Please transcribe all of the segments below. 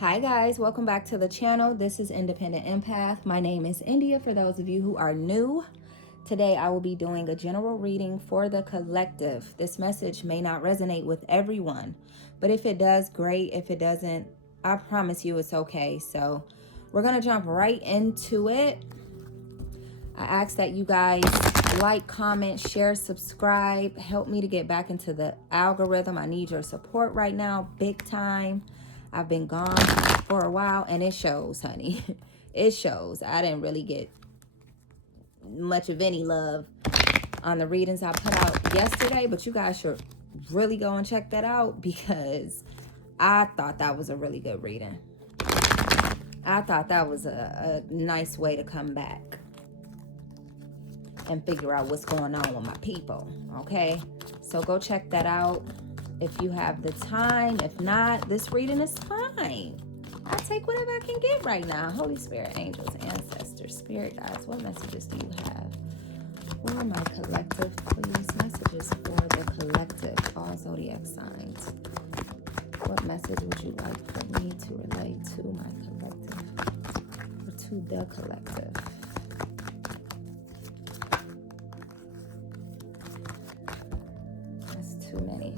Hi guys, welcome back to the channel. This is Independent Empath. My name is India for those of you who are new. Today I will be doing a general reading for the collective. This message may not resonate with everyone, but if it does, great. If it doesn't, I promise you it's okay. So we're going to jump right into it. I ask that you guys like, comment, share, subscribe. Help me to get back into the algorithm. I need your support right now, big time. I've been gone for a while and it shows, honey. It shows. I didn't really get much of any love on the readings I put out yesterday, but you guys should really go and check that out because I thought that was a really good reading. I thought that was a nice way to come back and figure out what's going on with my people, okay? So go check that out if you have the time. If not, this reading is fine. I'll take whatever I can get right now. Holy Spirit, angels, ancestors, spirit guides, what messages do you have for my collective, please? Messages for the collective, all zodiac signs. What message would you like for me to relate to my collective or to the collective? Too many.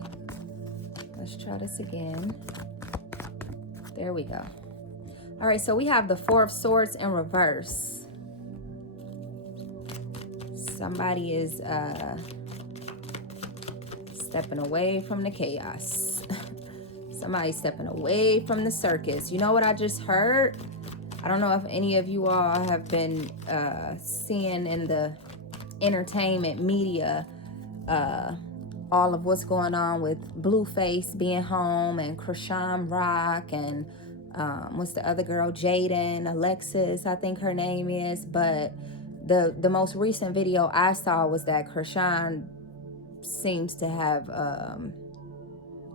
Let's try this again. There we go. All right, so we have the Four of Swords in reverse. Somebody is stepping away from the chaos. Somebody's stepping away from the circus. You know what I just heard? I don't know if any of you all have been seeing in the entertainment media all of what's going on with Blueface being home and Krishan Rock and what's the other girl, Jaden, Alexis, I think her name is. But the most recent video I saw was that Krishan seems to have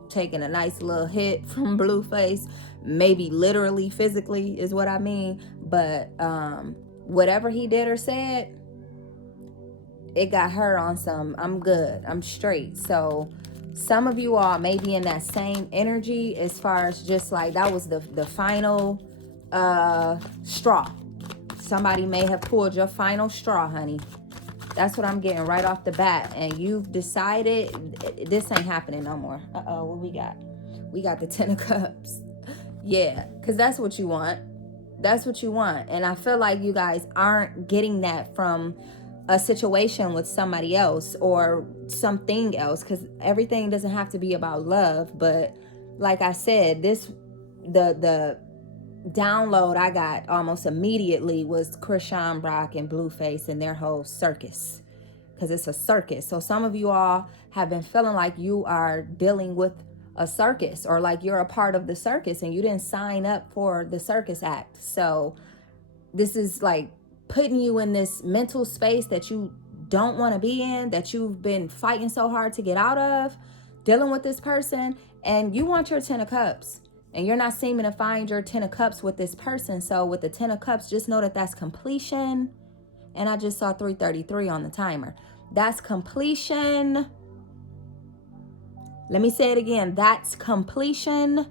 taken a nice little hit from Blueface, maybe literally, physically is what I mean. But whatever he did or said, it got her on some, I'm good, I'm straight. So some of you all may be in that same energy as far as just like that was the final straw. Somebody may have pulled your final straw, honey. That's what I'm getting right off the bat. And you've decided this ain't happening no more. Uh-oh, what we got? We got the Ten of Cups. Yeah, because that's what you want. That's what you want. And I feel like you guys aren't getting that from a situation with somebody else or something else, because everything doesn't have to be about love. But like I said, the download I got almost immediately was Krishan Rock and Blueface and their whole circus, because it's a circus. So some of you all have been feeling like you are dealing with a circus, or like you're a part of the circus and you didn't sign up for the circus act. So this is like putting you in this mental space that you don't want to be in, that you've been fighting so hard to get out of, dealing with this person, and you want your Ten of Cups, and you're not seeming to find your Ten of Cups with this person. So with the Ten of Cups, just know that that's completion. And I just saw 3:33 on the timer. That's completion. Let me say it again. That's completion.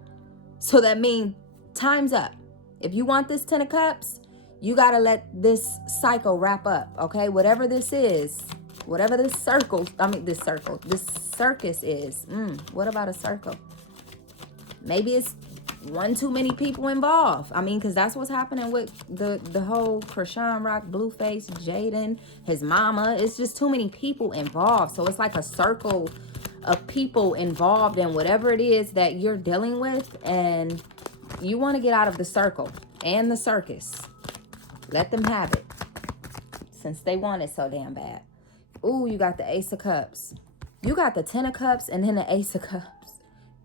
So that means time's up. If you want this Ten of Cups, you got to let this cycle wrap up, okay? Whatever this is, whatever this circus is. What about a circle? Maybe it's one too many people involved. I mean, because that's what's happening with the whole Krishan Rock, Blueface, Jaden, his mama. It's just too many people involved. So it's like a circle of people involved in whatever it is that you're dealing with. And you want to get out of the circle and the circus. Let them have it, since they want it so damn bad. Ooh, you got the Ace of Cups. You got the Ten of Cups and then the Ace of Cups.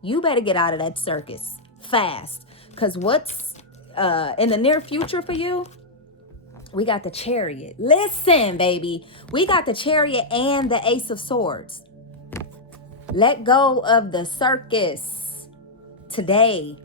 You better get out of that circus fast, because what's in the near future for you, we got the Chariot. Listen, baby, we got the Chariot and the Ace of Swords. Let go of the circus today.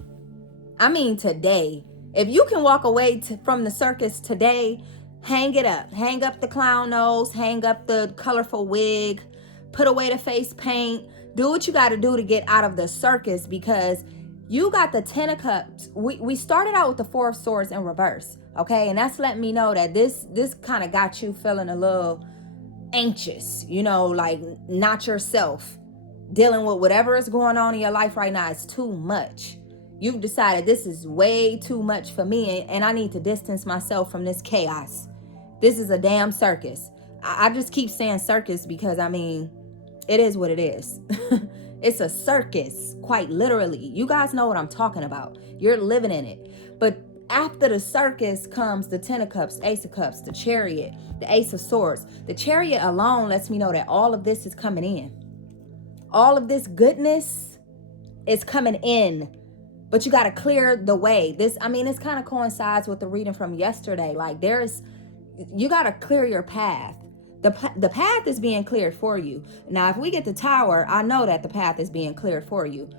I mean today. If you can walk away from the circus today, hang it up. Hang up the clown nose. Hang up the colorful wig. Put away the face paint. Do what you got to do to get out of the circus, because You got the Ten of Cups. We started out with the Four of Swords in reverse, okay? And that's letting me know that this kind of got you feeling a little anxious, you know, like not yourself. Dealing with whatever is going on in your life right now is too much. You've decided this is way too much for me, and I need to distance myself from this chaos. This is a damn circus. I just keep saying circus because, I mean, it is what it is. It's a circus, quite literally. You guys know what I'm talking about. You're living in it. But after the circus comes the Ten of Cups, Ace of Cups, the Chariot, the Ace of Swords. The Chariot alone lets me know that all of this is coming in. All of this goodness is coming in. But you got to clear the way. This kind of coincides with the reading from yesterday. Like you got to clear your path. The path is being cleared for you. Now, if we get the Tower, I know that the path is being cleared for you.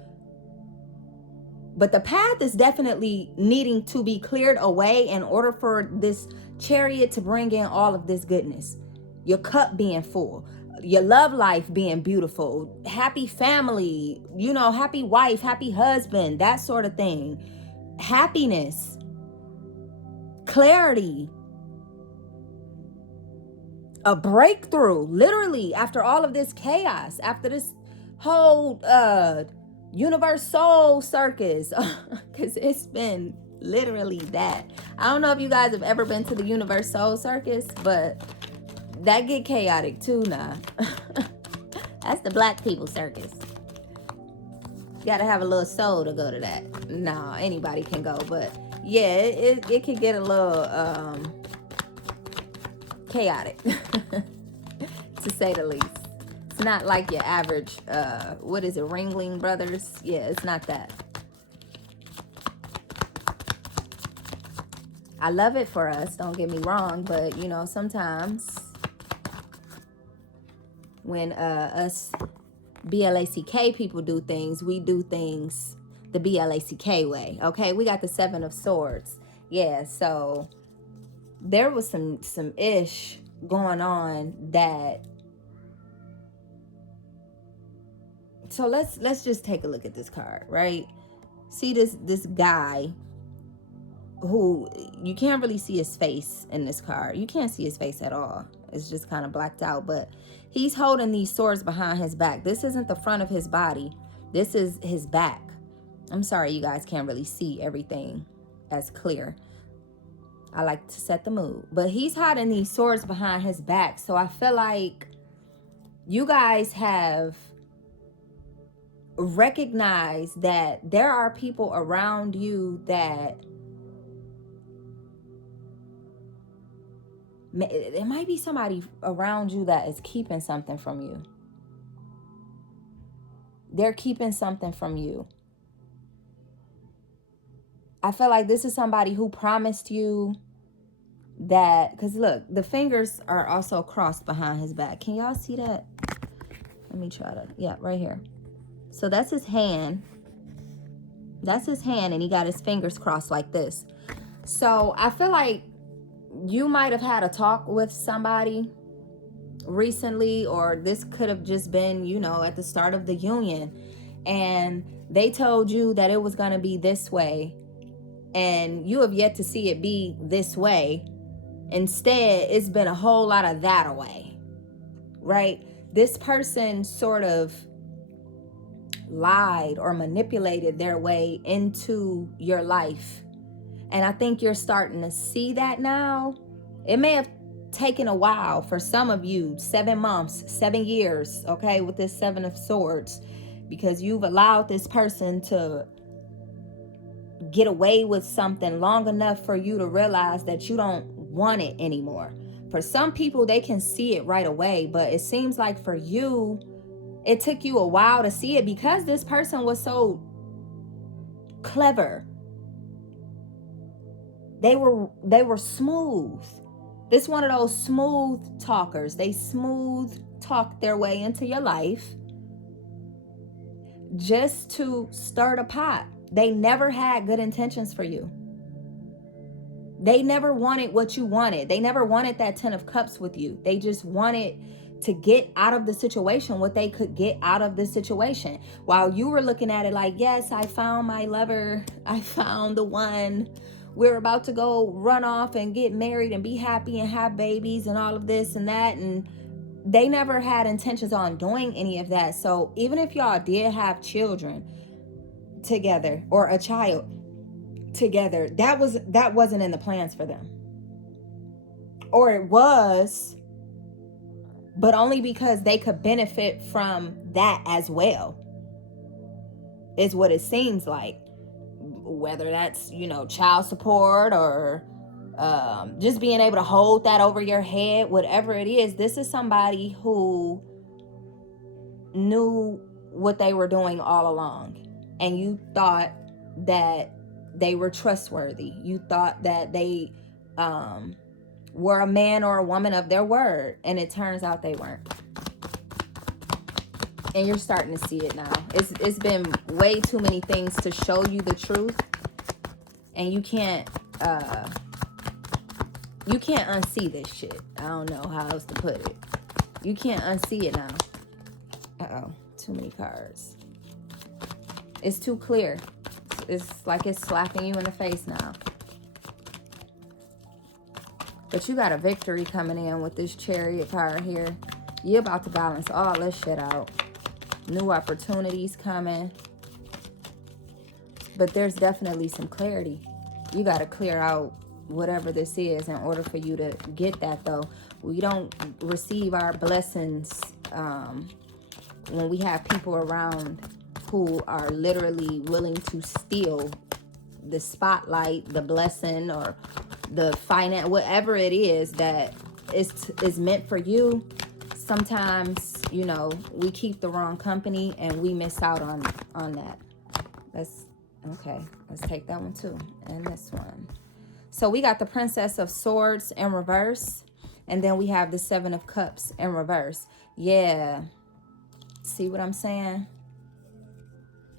But the path is definitely needing to be cleared away in order for this Chariot to bring in all of this goodness. Your cup being full. Your love life being beautiful. Happy family. You know, happy wife, happy husband. That sort of thing. Happiness. Clarity. A breakthrough, literally, after all of this chaos, after this whole universe soul circus, because it's been literally that. I don't know if you guys have ever been to the universe soul circus, but that get chaotic too now. That's the black people circus. You gotta have a little soul to go to that. No, anybody can go, but yeah, it can get a little chaotic, to say the least. It's not like your average, what is it, Ringling Brothers? Yeah, it's not that. I love it for us, don't get me wrong, but, you know, sometimes when us BLACK people do things, we do things the BLACK way, okay? We got the Seven of Swords. Yeah, so there was some ish going on that. So let's just take a look at this card, right? See this guy who you can't really see his face in this card. You can't see his face at all. It's just kind of blacked out, but he's holding these swords behind his back. This isn't the front of his body. This is his back. I'm sorry, you guys can't really see everything as clear. I like to set the mood. But he's hiding these swords behind his back. So I feel like you guys have recognized that there are people around you that there might be somebody around you that is keeping something from you. They're keeping something from you. I feel like this is somebody who promised you that, because look, the fingers are also crossed behind his back. Can y'all see that? Let me try to, yeah, right here. So that's his hand. That's his hand, and he got his fingers crossed like this. So I feel like you might have had a talk with somebody recently, or this could have just been, you know, at the start of the union, and they told you that it was going to be this way, and you have yet to see it be this way. Instead, it's been a whole lot of that away, right? This person sort of lied or manipulated their way into your life. And I think you're starting to see that now. It may have taken a while for some of you, 7 months, 7 years, okay, with this Seven of Swords, because you've allowed this person to get away with something long enough for you to realize that you don't want it anymore. For some people, they can see it right away, but it seems like for you, it took you a while to see it because this person was so clever. They were smooth. This one of those smooth talkers. They smooth talk their way into your life just to stir the pot. They never had good intentions for you. They never wanted what you wanted. They never wanted that 10 of Cups with you. They just wanted to get out of the situation what they could get out of the situation, while you were looking at it like, yes, I found my lover, I found the one, we're about to go run off and get married and be happy and have babies and all of this and that. And they never had intentions on doing any of that. So even if y'all did have children together or a child together, that wasn't in the plans for them. Or it was, but only because they could benefit from that as well, is what it seems like. Whether that's, child support or just being able to hold that over your head, whatever it is, this is somebody who knew what they were doing all along. And you thought that they were trustworthy. You thought that they were a man or a woman of their word. And it turns out they weren't. And you're starting to see it now. It's been way too many things to show you the truth. And you can't unsee this shit. I don't know how else to put it. You can't unsee it now. Uh-oh. Too many cards. It's too clear. It's like it's slapping you in the face now. But you got a victory coming in with this Chariot card here. You're about to balance all this shit out. New opportunities coming. But there's definitely some clarity. You got to clear out whatever this is in order for you to get that, though. We don't receive our blessings when we have people around who are literally willing to steal the spotlight, the blessing, or the finance, whatever it is that is meant for you. Sometimes, we keep the wrong company and we miss out on that. That's okay. Let's take that one too. And this one. So we got the Princess of Swords in reverse. And then we have the Seven of Cups in reverse. Yeah. See what I'm saying?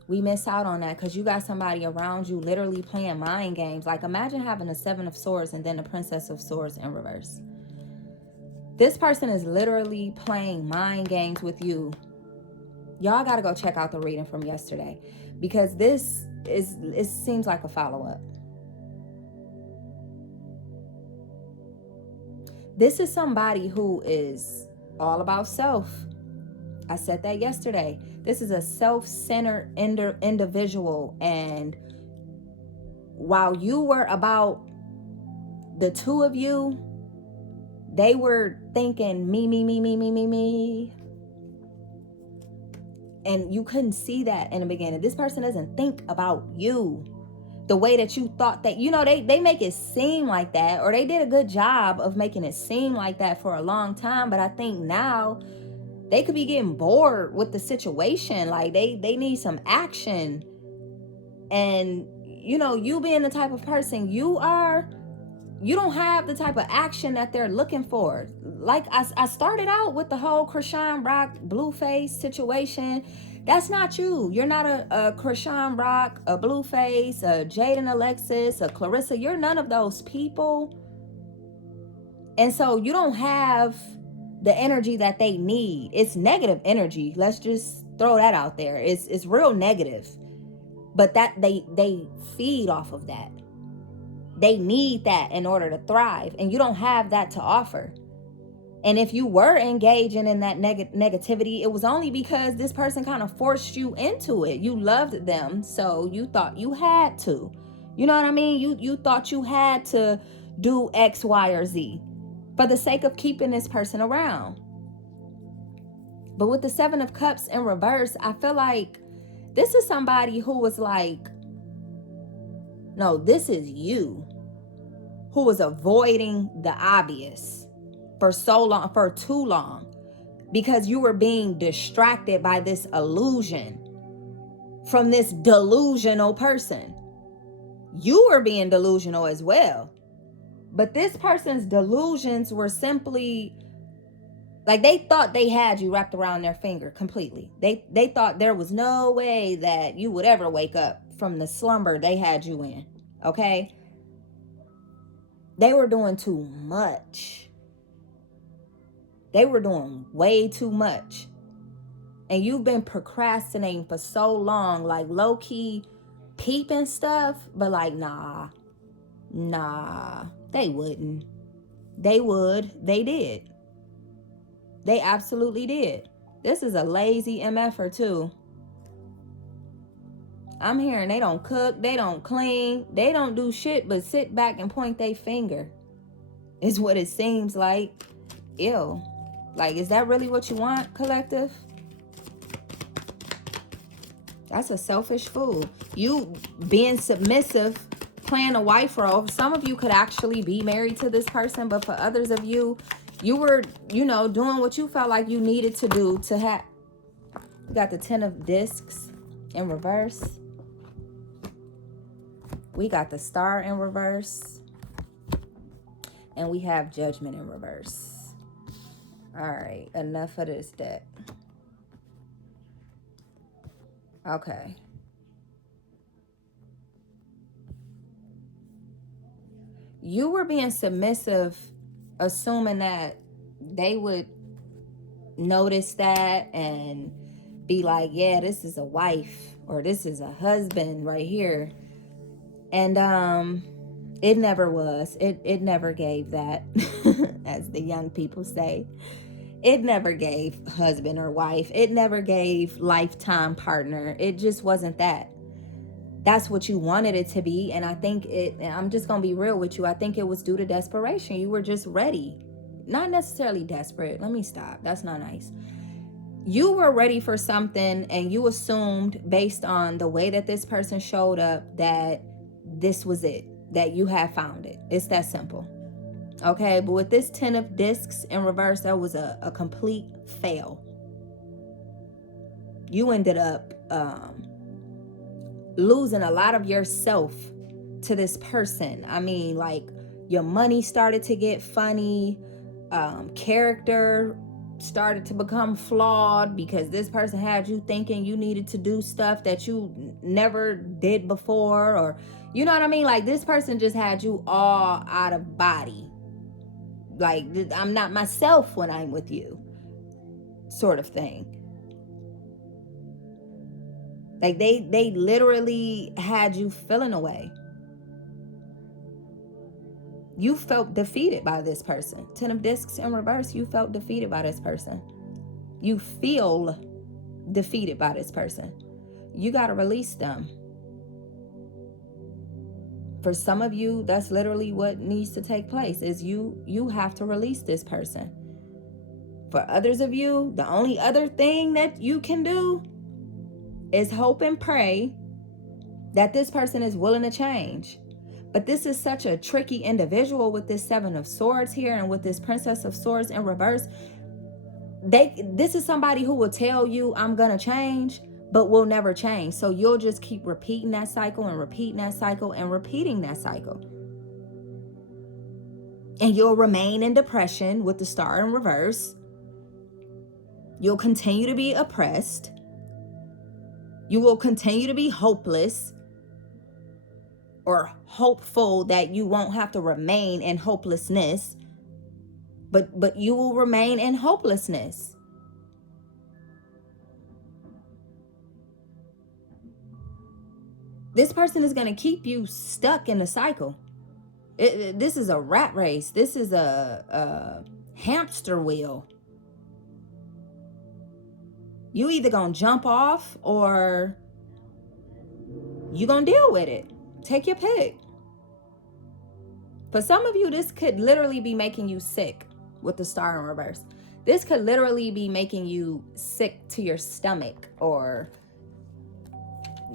We miss out on that because you got somebody around you literally playing mind games. Like, imagine having a Seven of Swords and then the Princess of Swords in reverse. This person is literally playing mind games with you. Y'all got to go check out the reading from yesterday, because it seems like a follow-up. This is somebody who is all about self. I said that yesterday. This is a self-centered individual. And while you were about the two of you, they were thinking me, me, me, me, me, me, me. And you couldn't see that in the beginning. This person doesn't think about you the way that you thought that, they make it seem like that, or they did a good job of making it seem like that for a long time. But I think now they could be getting bored with the situation. Like they need some action. And, you being the type of person you are, you don't have the type of action that they're looking for. Like I started out with the whole Krishan Rock Blueface situation. That's not you. You're not a Krishan Rock, a Blueface, a Jaden Alexis, a Clarissa. You're none of those people. And so you don't have the energy that they need. It's negative energy. Let's just throw that out there. It's real negative. But that they feed off of that. They need that in order to thrive. And you don't have that to offer. And if you were engaging in that negativity, it was only because this person kind of forced you into it. You loved them, so you thought you had to. You know what I mean? You thought you had to do X, Y, or Z for the sake of keeping this person around. But with the Seven of Cups in reverse, I feel like this is somebody who was like, no, this is you, who was avoiding the obvious for too long, because you were being distracted by this illusion from this delusional person. You were being delusional as well. But this person's delusions were simply like, they thought they had you wrapped around their finger completely. They thought there was no way that you would ever wake up from the slumber they had you in. Okay? They were doing too much. They were doing way too much. And you've been procrastinating for so long, like low-key peeping stuff, but like, nah, they wouldn't. They would. They did. They absolutely did. This is a lazy MFer too. I'm hearing they don't cook, they don't clean, they don't do shit but sit back and point their finger. Is what it seems like. Ew. Like, is that really what you want, collective? That's a selfish fool. You being submissive, playing a wife role. Some of you could actually be married to this person, but for others of you, you were, you know, doing what you felt like you needed to do to have. You got the 10 of discs in reverse. We got the star in reverse. And we have judgment in reverse. All right, enough of this deck. Okay. You were being submissive, assuming that they would notice that and be like, yeah, this is a wife or this is a husband right here. And it never was. It never gave that, as the young people say. It never gave husband or wife. It never gave lifetime partner. It just wasn't that. That's what you wanted it to be. And I think I'm just going to be real with you. I think it was due to desperation. You were just ready. Not necessarily desperate. Let me stop. That's not nice. You were ready for something and you assumed based on the way that this person showed up that this was it, that you had found it. It's that simple. Okay, but with this 10 of discs in reverse, that was a complete fail. You ended up losing a lot of yourself to this person. I mean, like, your money started to get funny. Character started to become flawed because this person had you thinking you needed to do stuff that you never did before, or you know what I mean? Like, this person just had you all out of body. Like, I'm not myself when I'm with you, sort of thing. Like, they literally had you feeling away. You felt defeated by this person. 10 of discs in reverse, you felt defeated by this person. You feel defeated by this person. You got to release them. For some of you, that's literally what needs to take place, is you have to release this person. For others of you, the only other thing that you can do is hope and pray that this person is willing to change. But this is such a tricky individual with this 7 of swords here and with this Princess of Swords in reverse. This is somebody who will tell you, I'm gonna change, but will never change. So you'll just keep repeating that cycle and repeating that cycle and repeating that cycle. And you'll remain in depression with the star in reverse. You'll continue to be oppressed. You will continue to be hopeless, or hopeful that you won't have to remain in hopelessness, but you will remain in hopelessness. This person is going to keep you stuck in a cycle. This is a rat race. This is a hamster wheel. You either going to jump off or you going to deal with it. Take your pick. For some of you, this could literally be making you sick with the star in reverse. This could literally be making you sick to your stomach or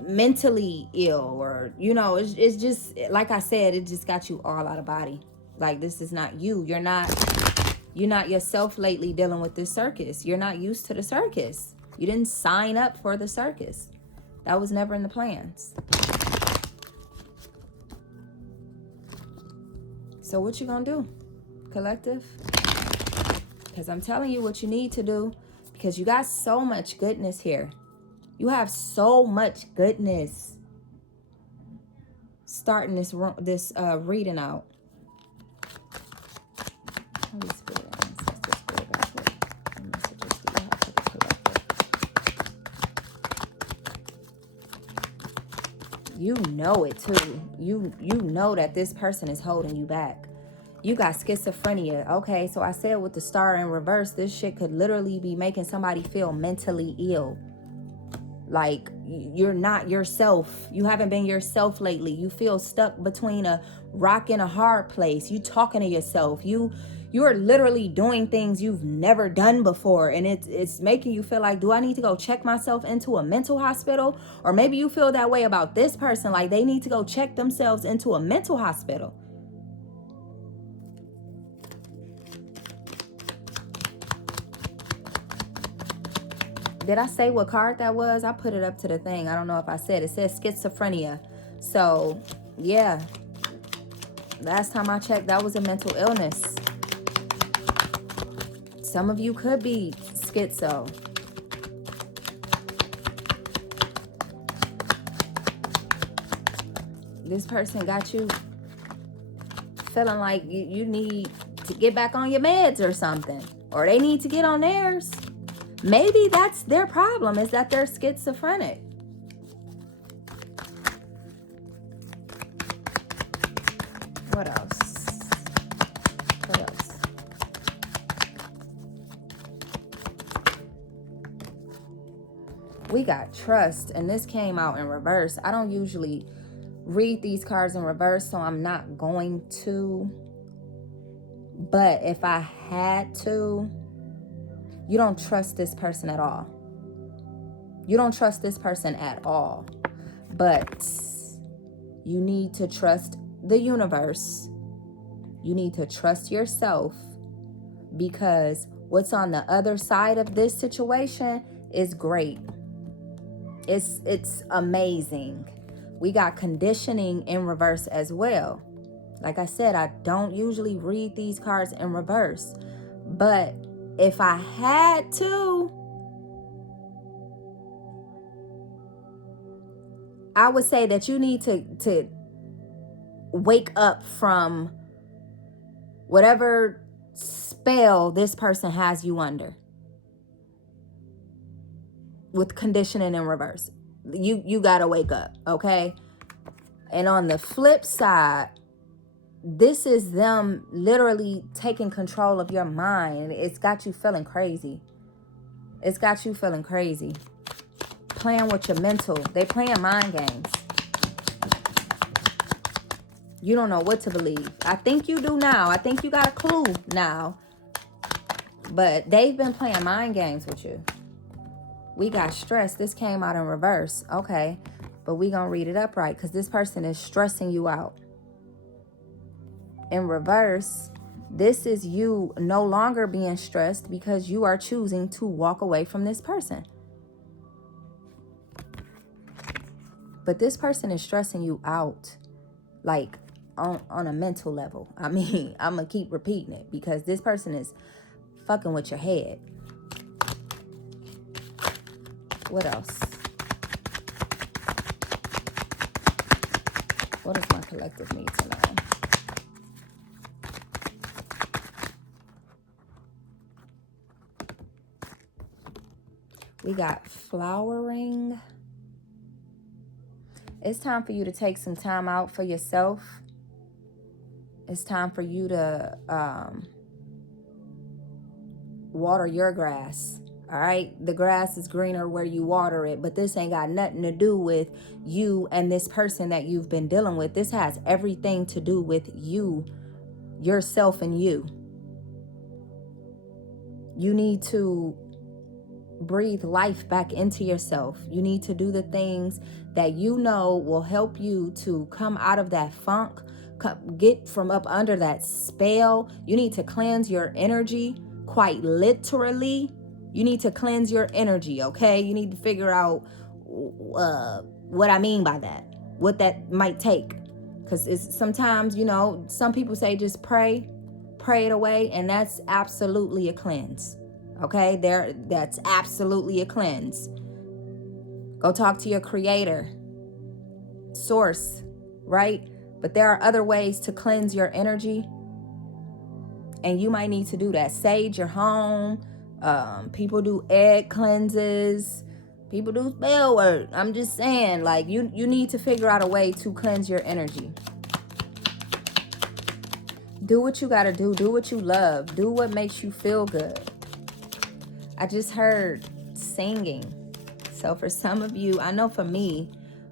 mentally ill, or, you know, it's just, like I said, it just got you all out of body. Like, this is not you. You're not yourself lately dealing with this circus. You're not used to the circus. You didn't sign up for the circus. That was never in the plans. So what you gonna do, collective? Because I'm telling you what you need to do, because you got so much goodness here. You have so much goodness. Starting this reading out. Holy Spirit, ancestors, spirit, backwards. know it too. You know that this person is holding you back. You got schizophrenia. Okay, so I said with the star in reverse, this shit could literally be making somebody feel mentally ill. Like you're not yourself. You haven't been yourself lately. You feel stuck between a rock and a hard place. You talking to yourself. You are literally doing things you've never done before, and it's making you feel like, do I need to go check myself into a mental hospital? Or maybe you feel that way about this person, like they need to go check themselves into a mental hospital. Did I say what card that was? I put it up to the thing. I don't know if I said. It says schizophrenia. So, yeah. Last time I checked, that was a mental illness. Some of you could be schizo. This person got you feeling like you need to get back on your meds or something. Or they need to get on theirs. Maybe that's their problem, is that they're schizophrenic. What else? What else? We got trust, and this came out in reverse. I don't usually read these cards in reverse, so I'm not going to. But if I had to, you don't trust this person at all. You don't trust this person at all. But you need to trust the universe. You need to trust yourself, because what's on the other side of this situation is great. It's amazing. We got conditioning in reverse as well. Like I said, I don't usually read these cards in reverse. But if I had to, I would say that you need to wake up from whatever spell this person has you under with conditioning in reverse. You gotta wake up, okay? And on the flip side, this is them literally taking control of your mind. It's got you feeling crazy. It's got you feeling crazy. Playing with your mental. They playing mind games. You don't know what to believe. I think you do now. I think you got a clue now. But they've been playing mind games with you. We got stress. This came out in reverse. Okay. But we gonna read it upright, because this person is stressing you out. In reverse, this is you no longer being stressed because you are choosing to walk away from this person. But this person is stressing you out, like on a mental level. I mean, I'm going to keep repeating it, because this person is fucking with your head. What else? What does my collective need to know? We got flowering. It's time for you to take some time out for yourself. It's time for you to water your grass. All right? The grass is greener where you water it, but this ain't got nothing to do with you and this person that you've been dealing with. This has everything to do with you, yourself, and you. You need to breathe life back into yourself. You need to do the things that you know will help you to come out of that funk, get from up under that spell. You need to cleanse your energy, quite literally. You need to cleanse your energy, okay? You need to figure out what I mean by that, what that might take. Because it's sometimes, you know, some people say just pray it away, and that's absolutely a cleanse. Okay, that's absolutely a cleanse. Go talk to your creator, source, right? But there are other ways to cleanse your energy, and you might need to do that. Sage your home. People do egg cleanses. People do spell work. I'm just saying, like, you need to figure out a way to cleanse your energy. Do what you gotta do. Do what you love. Do what makes you feel good. I just heard singing. So for some of you, I know for me,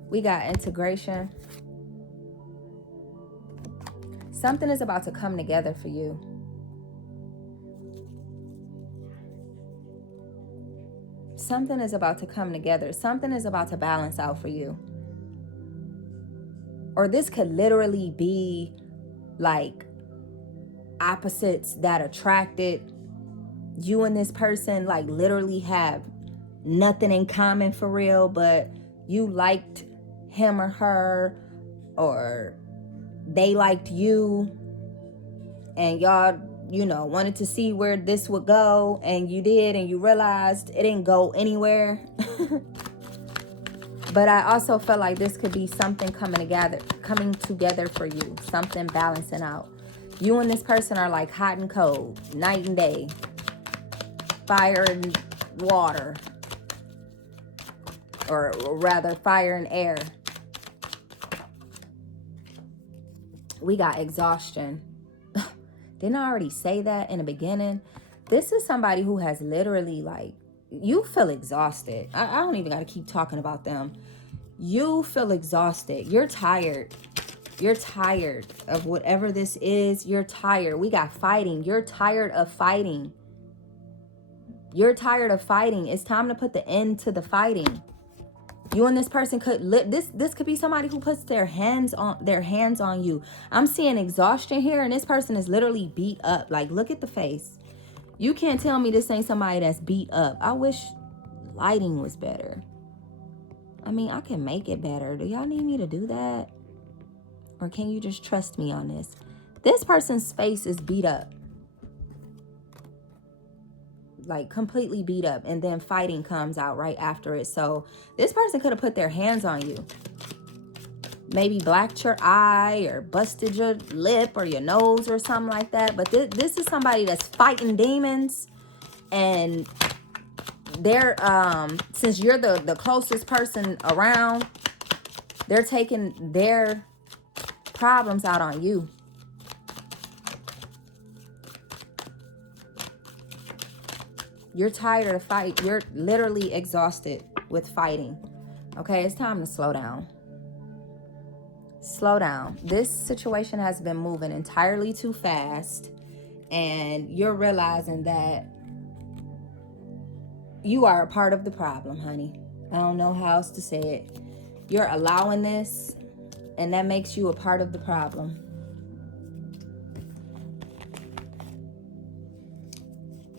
we got integration. Something is about to come together for you. Something is about to come together. Something is about to balance out for you. Or this could literally be like opposites that attracted. You and this person like literally have nothing in common for real, but you liked him or her, or they liked you, and y'all, you know, wanted to see where this would go, and you did, and you realized it didn't go anywhere. But I also felt like this could be something coming together for you, something balancing out. You and this person are like hot and cold, night and day, fire and water, or rather fire and air. We got exhaustion. Didn't I already say that in the beginning? This is somebody who has literally, like, you feel exhausted. I don't even got to keep talking about them. You feel exhausted. You're tired. You're tired of whatever this is. You're tired. We got fighting. You're tired of fighting. You're tired of fighting. It's time to put the end to the fighting. You and this person could this could be somebody who puts their hands on you. I'm seeing exhaustion here, and this person is literally beat up. Like, look at the face. You can't tell me this ain't somebody that's beat up. I wish lighting was better. I mean, I can make it better. Do y'all need me to do that? Or can you just trust me on this? This person's face is beat up. Like completely beat up, and then fighting comes out right after it. So this person could have put their hands on you, maybe blacked your eye or busted your lip or your nose or something like that. But this is somebody that's fighting demons, and they're since you're the closest person around, they're taking their problems out on you. You're tired of fight. You're literally exhausted with fighting. Okay, it's time to slow down. Slow down. This situation has been moving entirely too fast, and you're realizing that you are a part of the problem, honey. I don't know how else to say it. You're allowing this, and that makes you a part of the problem.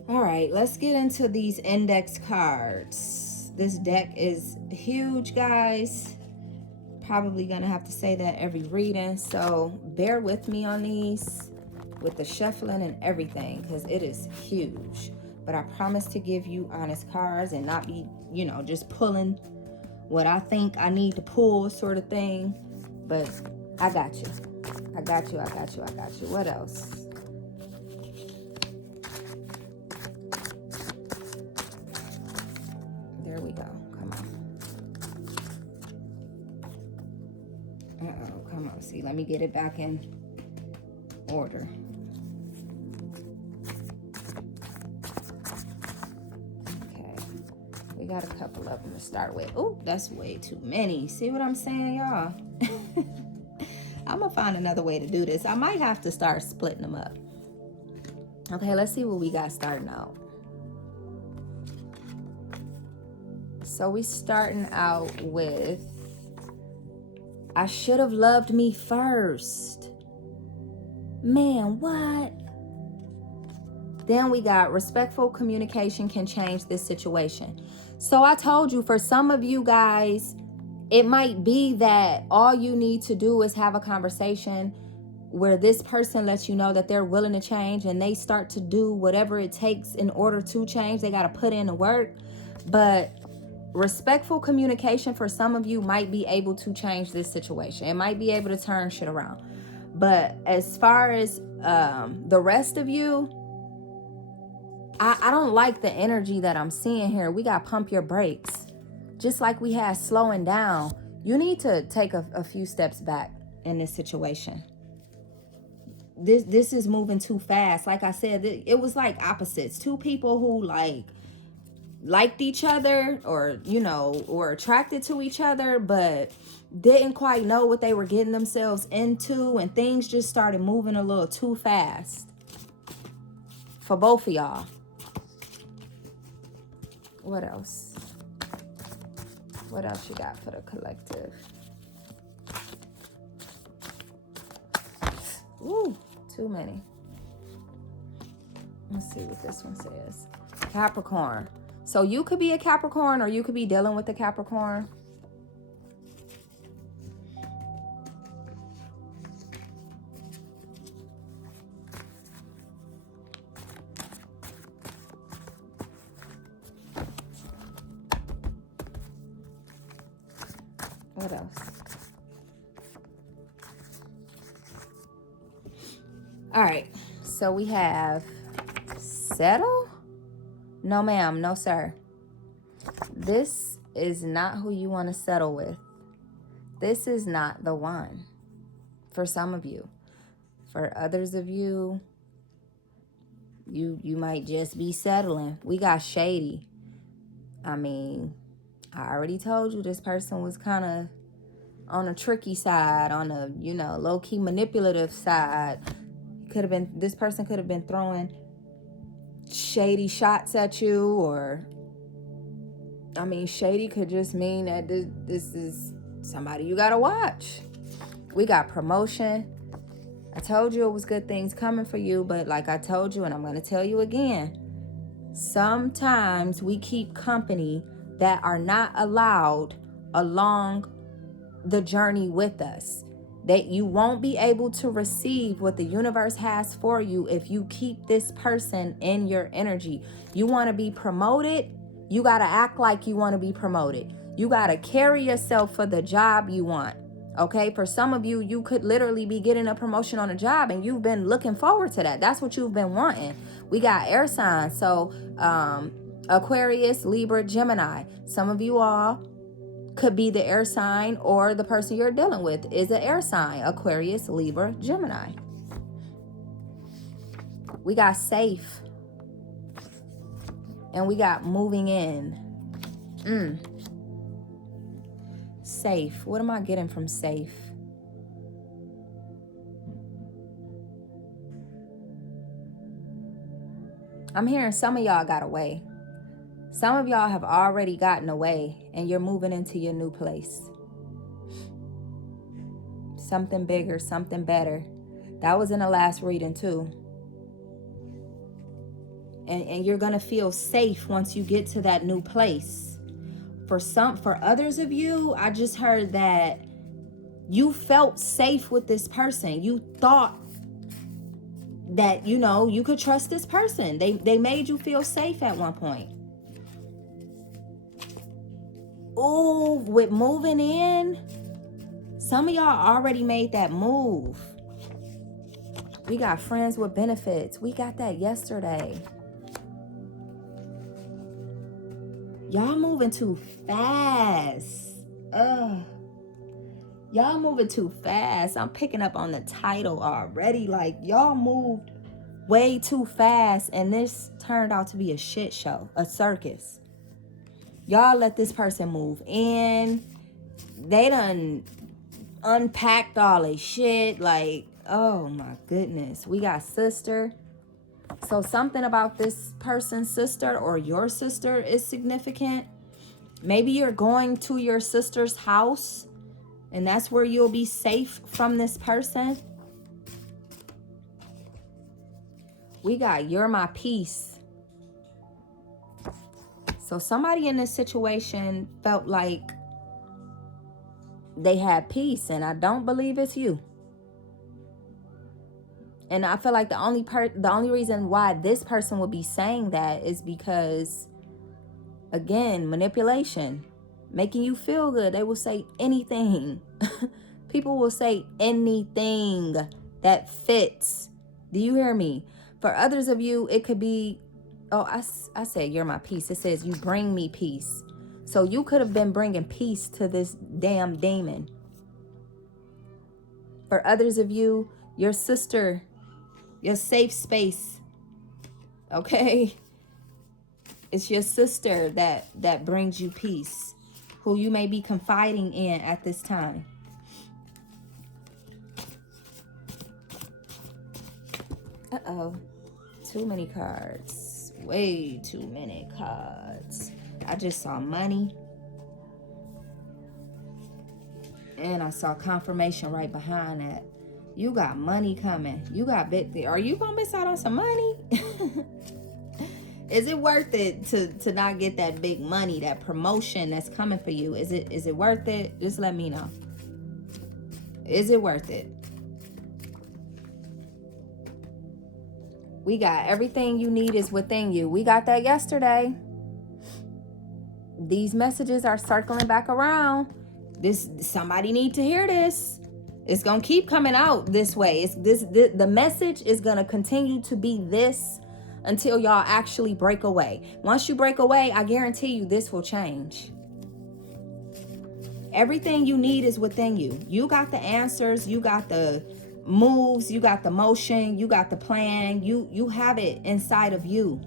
All right, let's get into these index cards. This deck is huge, guys. Probably gonna have to say that every reading, so bear with me on these with the shuffling and everything, because it is huge. But I promise to give you honest cards and not be, you know, just pulling what I think I need to pull sort of thing. But I got you. I got you. I got you. I got you. What else? There we go. Come on. Uh-oh. Come on. See, let me get it back in order. We got a couple of them to start with. Oh, that's way too many. See what I'm saying, y'all? I'm gonna find another way to do this. I might have to start splitting them up. Okay, let's see what we got starting out. So we starting out with, I should have loved me first. Man, what? Then we got respectful communication can change this situation. So I told you, for some of you guys, it might be that all you need to do is have a conversation where this person lets you know that they're willing to change, and they start to do whatever it takes in order to change. They got to put in the work. But respectful communication for some of you might be able to change this situation. It might be able to turn shit around. But as far as the rest of you, I don't like the energy that I'm seeing here. We got pump your brakes. just like we had slowing down, you need to take a few steps back in this situation. This is moving too fast. Like I said, it was like opposites. Two people who liked each other, or were attracted to each other, but didn't quite know what they were getting themselves into, and things just started moving a little too fast for both of y'all. What else? What else you got for the collective? Ooh, too many. Let's see what this one says. Capricorn. So you could be a Capricorn, or you could be dealing with a Capricorn. What else? All right. So we have settle? No, ma'am. No, sir. This is not who you want to settle with. This is not the one for some of you. For others of you, you might just be settling. We got shady. I mean, I already told you this person was kind of on a tricky side, on a, low-key manipulative side. This person could have been throwing shady shots at you, or, shady could just mean that this is somebody you gotta watch. We got promotion. I told you it was good things coming for you, but like I told you, and I'm gonna tell you again, sometimes we keep company that are not allowed along the journey with us. That you won't be able to receive what the universe has for you if you keep this person in your energy. You want to be promoted, you got to act like you want to be promoted. You got to carry yourself for the job you want. Okay, for some of you, you could literally be getting a promotion on a job, and you've been looking forward to that. That's what you've been wanting. We got air signs. So Aquarius, Libra, Gemini. Some of you all could be the air sign, or the person you're dealing with is an air sign. Aquarius, Libra, Gemini. We got safe. And we got moving in. Safe. What am I getting from safe? I'm hearing some of y'all got away. Some of y'all have already gotten away, and you're moving into your new place. Something bigger, something better. That was in the last reading too. And you're going to feel safe once you get to that new place. For others of you, I just heard that you felt safe with this person. You thought that, you could trust this person. They made you feel safe at one point. Ooh, with moving in, some of y'all already made that move. We got friends with benefits. We got that yesterday. Y'all moving too fast. Y'all moving too fast. I'm picking up on the title already. Like, y'all moved way too fast, and this turned out to be a shit show, a circus. Y'all let this person move in. They done unpacked all their shit. Like, oh my goodness. We got sister. So something about this person's sister or your sister is significant. Maybe you're going to your sister's house, and that's where you'll be safe from this person. We got you're my peace. So somebody in this situation felt like they had peace, and I don't believe it's you. And I feel like the only reason why this person would be saying that is because, again, manipulation, making you feel good. They will say anything. People will say anything that fits. Do you hear me? For others of you, it could be, I said you're my peace. It says you bring me peace. So you could have been bringing peace to this damn demon. For others of you, your sister, your safe space, okay? It's your sister that brings you peace, who you may be confiding in at this time. Uh-oh. Too many cards. Way too many cards. I just saw money. And I saw confirmation right behind that. You got money coming. You got big. Are you gonna miss out on some money? Is it worth it to not get that big money, that promotion that's coming for you? Is it worth it? Just let me know. Is it worth it? We got everything you need is within you. We got that yesterday. These messages are circling back around. Somebody need to hear this. It's gonna keep coming out this way. The message is gonna continue to be this until y'all actually break away. Once you break away, I guarantee you this will change. Everything you need is within you. You got the answers, you got the moves, you got the motion, you got the plan. You have it inside of you.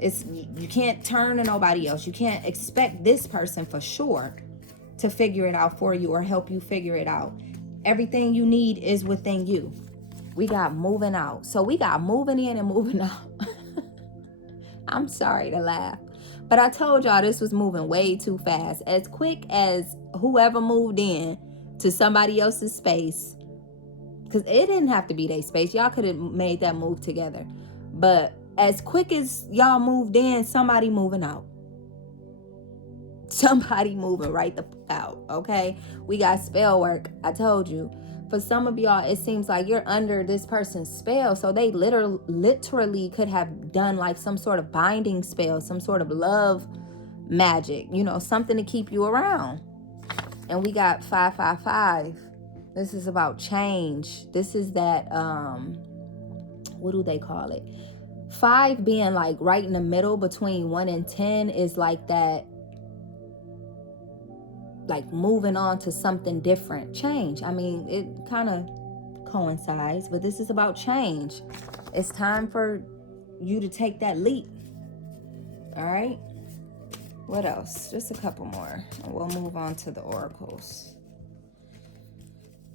You can't turn to nobody else. You can't expect this person for sure to figure it out for you or help you figure it out. Everything you need is within you. We got moving out. So we got moving in and moving out. I'm sorry to laugh, but I told y'all this was moving way too fast. As quick as whoever moved in to somebody else's space, because it didn't have to be their space. Y'all could have made that move together. But as quick as y'all moved in, somebody moving out. Somebody moving right the out, okay? We got spell work. I told you. For some of y'all, it seems like you're under this person's spell. So they literally could have done like some sort of binding spell, some sort of love magic, something to keep you around. And we got 555. This is about change. This is that, what do they call it? 5 being like right in the middle between 1 and 10 is like that, like moving on to something different. Change. I mean, it kind of coincides, but this is about change. It's time for you to take that leap. All right. What else? Just a couple more and we'll move on to the oracles.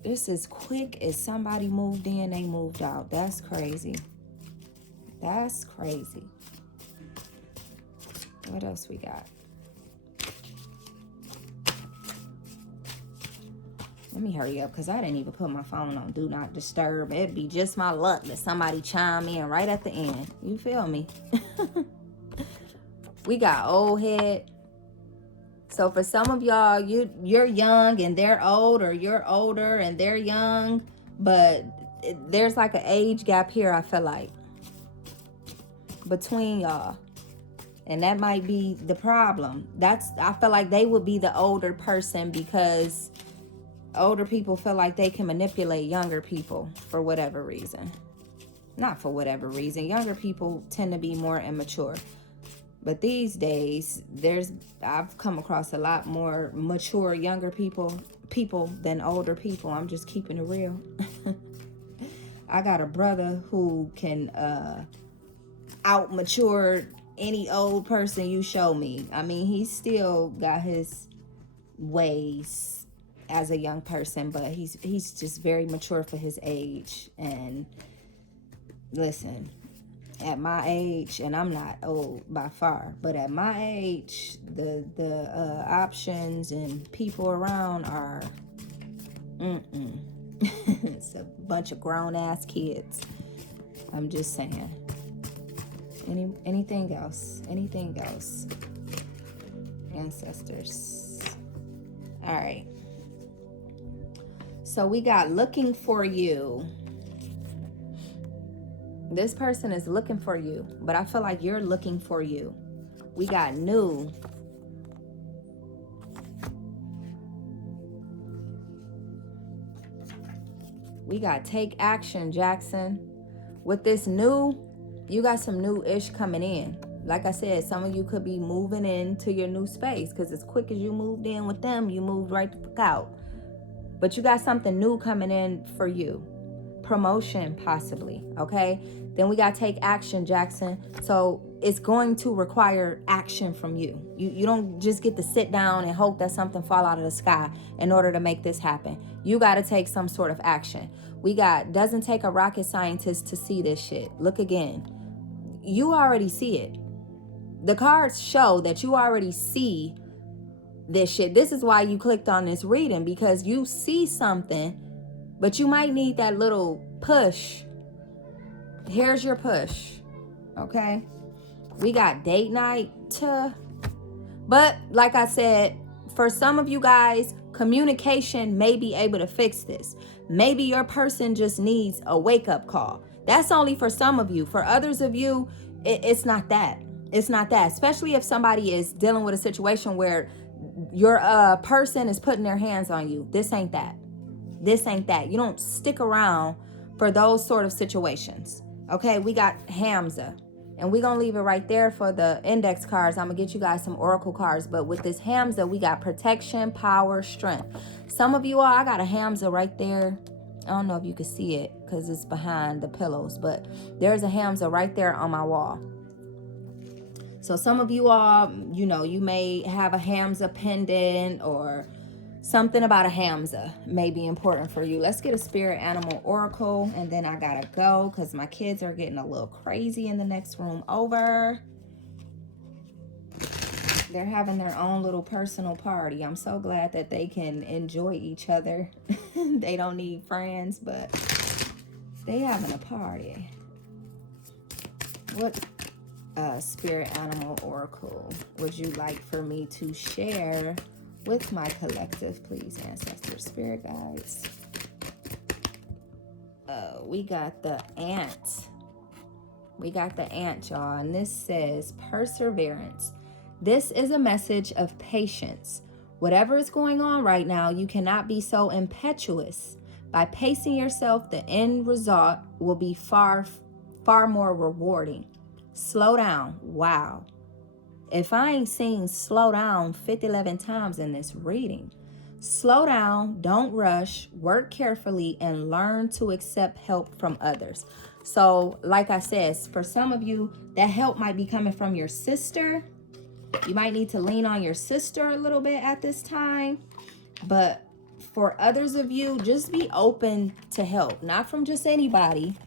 This is quick as somebody moved in, they moved out. That's crazy. That's crazy. What else we got? Let me hurry up because I didn't even put my phone on Do Not Disturb. It'd be just my luck that somebody chime in right at the end. You feel me? We got old head. So for some of y'all, you're young and they're old, or you're older and they're young. But there's like an age gap here, I feel like, between y'all. And that might be the problem. I feel like they would be the older person because older people feel like they can manipulate younger people for whatever reason. Not for whatever reason. Younger people tend to be more immature. But these days, I've come across a lot more mature younger people than older people. I'm just keeping it real. I got a brother who can out mature any old person you show me. I mean, he's still got his ways as a young person, but he's just very mature for his age. And listen, at my age, and I'm not old by far, but at my age, the options and people around are it's a bunch of grown ass kids. I'm just saying. Anything else? Ancestors. All right. So we got looking for you. This person is looking for you, but I feel like you're looking for you. We got new. We got take action, Jackson. With this new, you got some new ish coming in. Like I said, some of you could be moving into your new space, because as quick as you moved in with them, you moved right the fuck out. But you got something new coming in for you. Promotion, possibly. Okay. Then we got to take action, Jackson. So it's going to require action from you. You don't just get to sit down and hope that something fall out of the sky in order to make this happen. You got to take some sort of action. We got, doesn't take a rocket scientist to see this shit. Look again. You already see it. The cards show that you already see this shit. This is why you clicked on this reading, because you see something, but you might need that little push. Here's your push. Okay. We got date night. But like I said, for some of you guys, communication may be able to fix this. Maybe your person just needs a wake-up call. That's only for some of you. For others of you, it's not that. It's not that. Especially if somebody is dealing with a situation where your person is putting their hands on you. This ain't that. This ain't that. You don't stick around for those sort of situations. Okay, we got Hamza. And we're going to leave it right there for the index cards. I'm going to get you guys some oracle cards. But with this Hamza, we got protection, power, strength. Some of you all, I got a Hamza right there. I don't know if you can see it because it's behind the pillows. But there's a Hamza right there on my wall. So some of you all, you know, you may have a Hamza pendant, or something about a Hamza may be important for you. Let's get a spirit animal oracle, and then I gotta go because my kids are getting a little crazy in the next room over. They're having their own little personal party. I'm so glad that they can enjoy each other. They don't need friends, but they having a party. What spirit animal oracle would you like for me to share with my collective, please, ancestor, spirit guides? We got the ant. We got the ant, y'all, and this says perseverance. This is a message of patience. Whatever is going on right now, you cannot be so impetuous. By pacing yourself, the end result will be far more rewarding. Slow down. Wow. If I ain't seen slow down 11 times in this reading. Slow down, don't rush, work carefully, and learn to accept help from others. So, like I said, for some of you, that help might be coming from your sister. You might need to lean on your sister a little bit at this time. But for others of you, just be open to help, not from just anybody.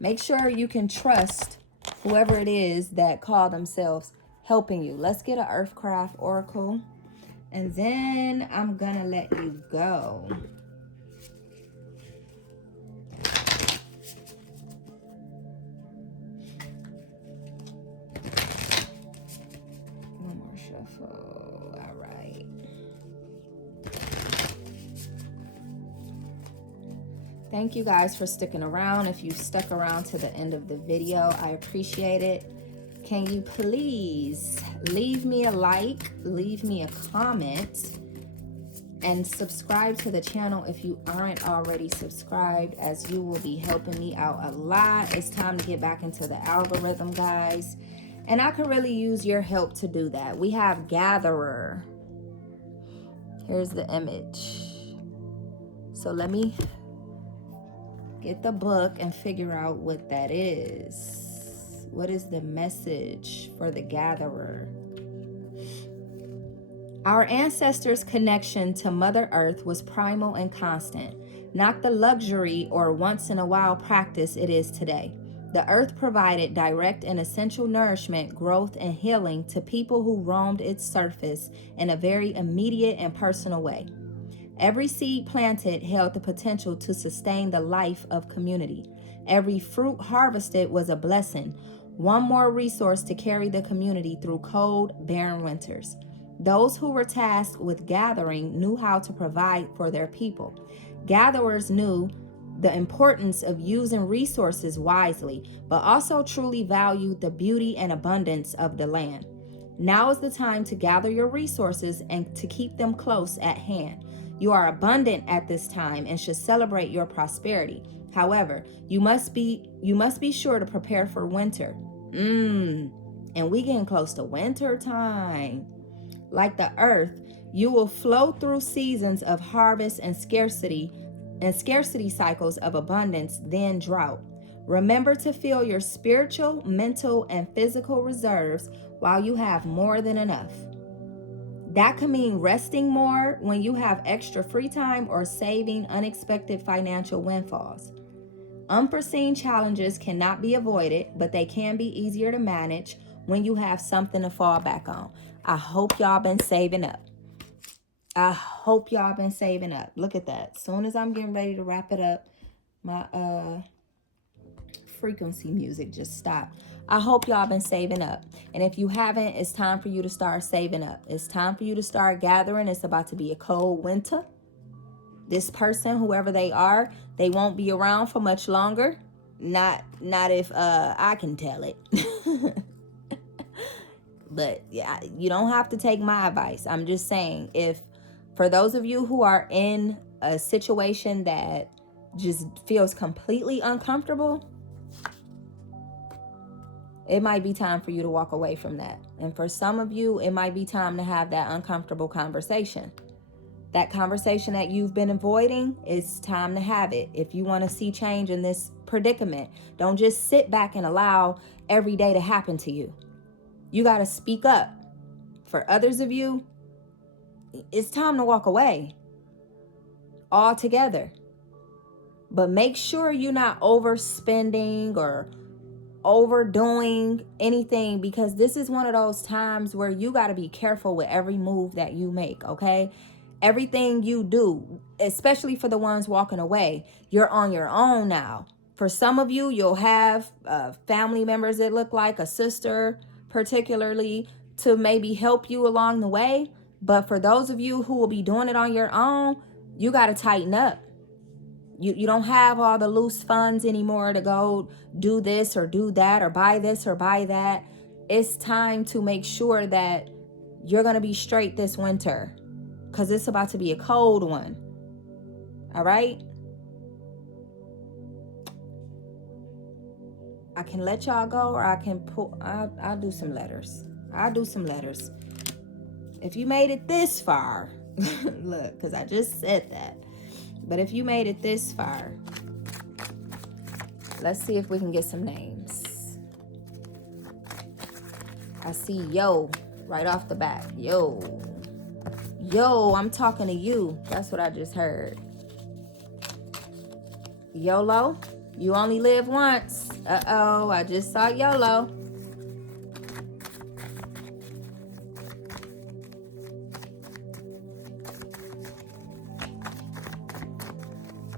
Make sure you can trust whoever it is that call themselves helping you. Let's get an Earthcraft oracle, and then I'm gonna let you go. One more shuffle. All right. Thank you guys for sticking around. If you stuck around to the end of the video, I appreciate it. Can you please leave me a like, leave me a comment, and subscribe to the channel if you aren't already subscribed, as you will be helping me out a lot. It's time to get back into the algorithm, guys. And I could really use your help to do that. We have Gatherer. Here's the image. So let me get the book and figure out what that is. What is the message for the Gatherer? Our ancestors' connection to Mother Earth was primal and constant, not the luxury or once-in-a-while practice it is today. The earth provided direct and essential nourishment, growth, and healing to people who roamed its surface in a very immediate and personal way. Every seed planted held the potential to sustain the life of community. Every fruit harvested was a blessing, one more resource to carry the community through cold, barren winters. Those who were tasked with gathering knew how to provide for their people. Gatherers knew the importance of using resources wisely, but also truly valued the beauty and abundance of the land. Now is the time to gather your resources and to keep them close at hand. You are abundant at this time and should celebrate your prosperity. However, you must be sure to prepare for winter. And And we getting close to winter time. Like the earth, you will flow through seasons of harvest and scarcity cycles of abundance, then drought. Remember to fill your spiritual, mental, and physical reserves while you have more than enough. That could mean resting more when you have extra free time or saving unexpected financial windfalls. Unforeseen challenges cannot be avoided, but they can be easier to manage when you have something to fall back on. I hope y'all been saving up. Look at that. As soon as I'm getting ready to wrap it up, my frequency music just stopped. I hope y'all been saving up. And if you haven't, it's time for you to start saving up. It's time for you to start gathering. It's about to be a cold winter. This person, whoever they are, they won't be around for much longer. Not if I can tell it. But yeah, you don't have to take my advice. I'm just saying, if for those of you who are in a situation that just feels completely uncomfortable, it might be time for you to walk away from that. And for some of you, it might be time to have that uncomfortable conversation. That conversation that you've been avoiding, it's time to have it. If you want to see change in this predicament, don't just sit back and allow every day to happen to you. You got to speak up. For others of you, it's time to walk away altogether. But make sure you're not overspending or overdoing anything, because this is one of those times where you got to be careful with every move that you make, okay? Everything you do, especially for the ones walking away, you're on your own now. For some of you, you'll have family members that look like a sister, particularly, to maybe help you along the way. But for those of you who will be doing it on your own, you got to tighten up. You don't have all the loose funds anymore to go do this or do that or buy this or buy that. It's time to make sure that you're going to be straight this winter, because it's about to be a cold one. All right? I can let y'all go, or I can I'll do some letters. If you made it this far, look, because I just said that. But if you made it this far, let's see if we can get some names. I see yo right off the bat. Yo, I'm talking to you. That's what I just heard. YOLO, you only live once. Uh-oh, I just saw YOLO.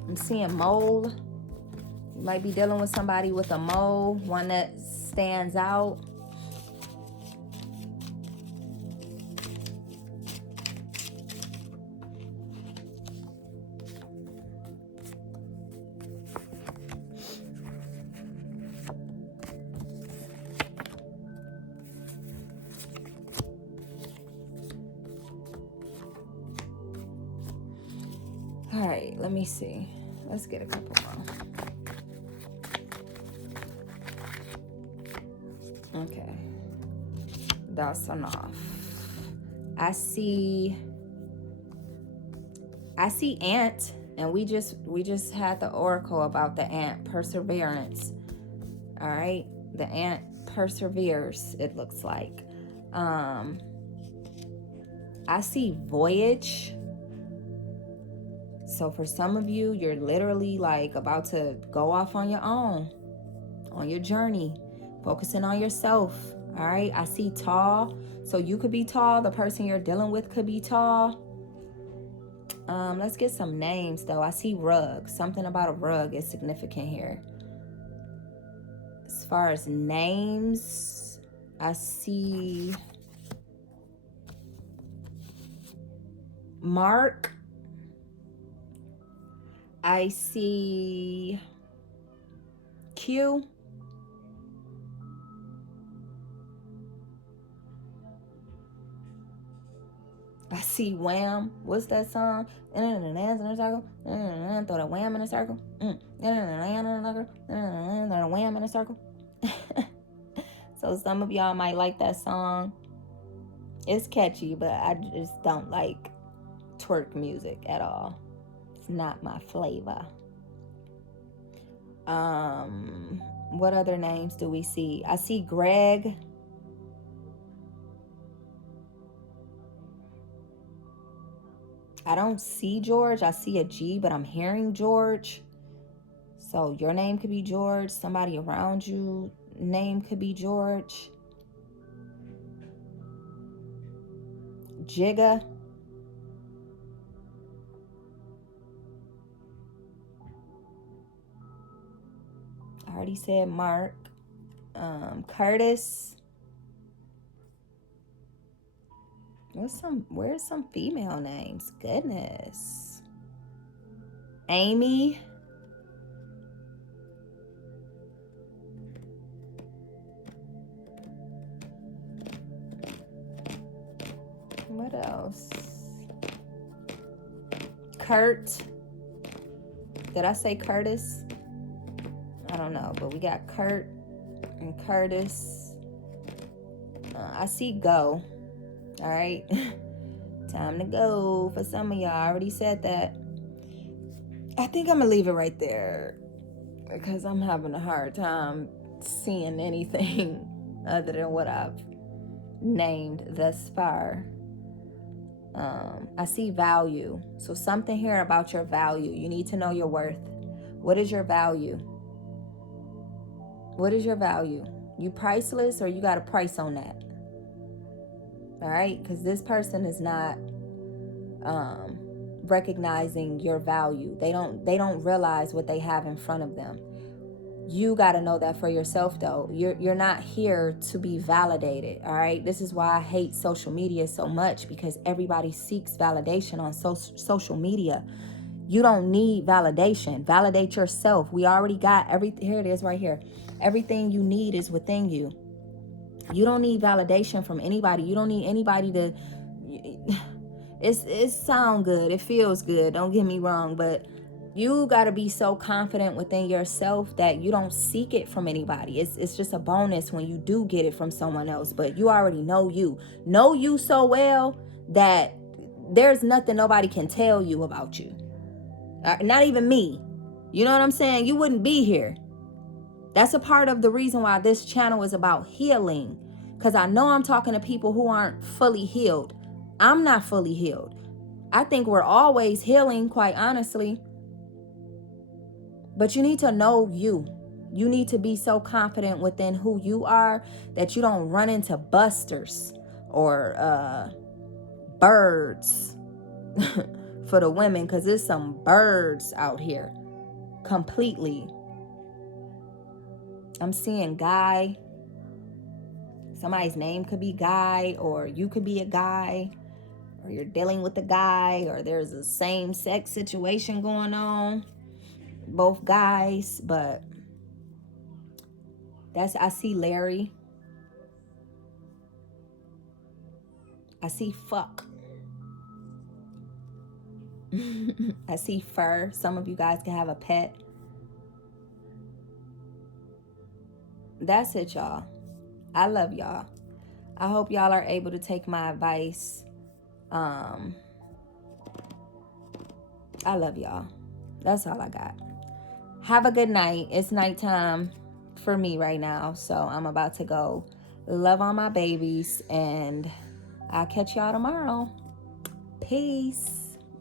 I'm seeing mole. You might be dealing with somebody with a mole, one that stands out. All right, let me see. Let's get a couple more. Okay. That's enough. I see ant, and we just had the oracle about the ant, perseverance. All right? The ant perseveres, it looks like. I see voyage. So for some of you, you're literally like about to go off on your own, on your journey, focusing on yourself. All right. I see tall. So you could be tall. The person you're dealing with could be tall. Let's get some names though. I see rug. Something about a rug is significant here. As far as names, I see Mark. I see Q. I see Wham. What's that song? Dance in a circle. Throw the wham in a circle. Wham in a circle. So some of y'all might like that song. It's catchy, but I just don't like twerk music at all. It's not my flavor. What other names do we see? I see Greg. I don't see George. I see a G, but I'm hearing George. So your name could be George. Somebody around you name could be George. Jigga. I already said Mark. Curtis. Where's some female names? Goodness. Amy. What else? Kurt. Did I say Curtis? I don't know, but we got Kurt and Curtis. I see go. All right. Time to go for some of y'all. I already said that. I think I'm going to leave it right there because I'm having a hard time seeing anything other than what I've named thus far. I see value. So something here about your value. You need to know your worth. What is your value? What is your value? You priceless or you got a price on that? All right, because this person is not recognizing your value. They don't realize what they have in front of them. You got to know that for yourself, though. You're not here to be validated. All right, this is why I hate social media so much, because everybody seeks validation on social media. You don't need validation. Validate yourself. We already got everything. Here it is right here. Everything you need is within you. You don't need validation from anybody. You don't need anybody to... It sounds good. It feels good. Don't get me wrong. But you got to be so confident within yourself that you don't seek it from anybody. It's just a bonus when you do get it from someone else. But you already know you. Know you so well that there's nothing nobody can tell you about you. Not even me. You know what I'm saying? You wouldn't be here. That's a part of the reason why this channel is about healing. Because I know I'm talking to people who aren't fully healed. I'm not fully healed. I think we're always healing, quite honestly. But you need to know you. You need to be so confident within who you are that you don't run into busters or birds for the women, because there's some birds out here completely. I'm seeing guy. Somebody's name could be Guy, or you could be a guy, or you're dealing with a guy, or there's a same-sex situation going on. Both guys, but I see Larry. I see fuck. I see fur. Some of you guys can have a pet. That's it, y'all. I love y'all. I hope y'all are able to take my advice. I love y'all. That's all I got. Have a good night. It's nighttime for me right now, so I'm about to go love on my babies, and I'll catch y'all tomorrow. Peace.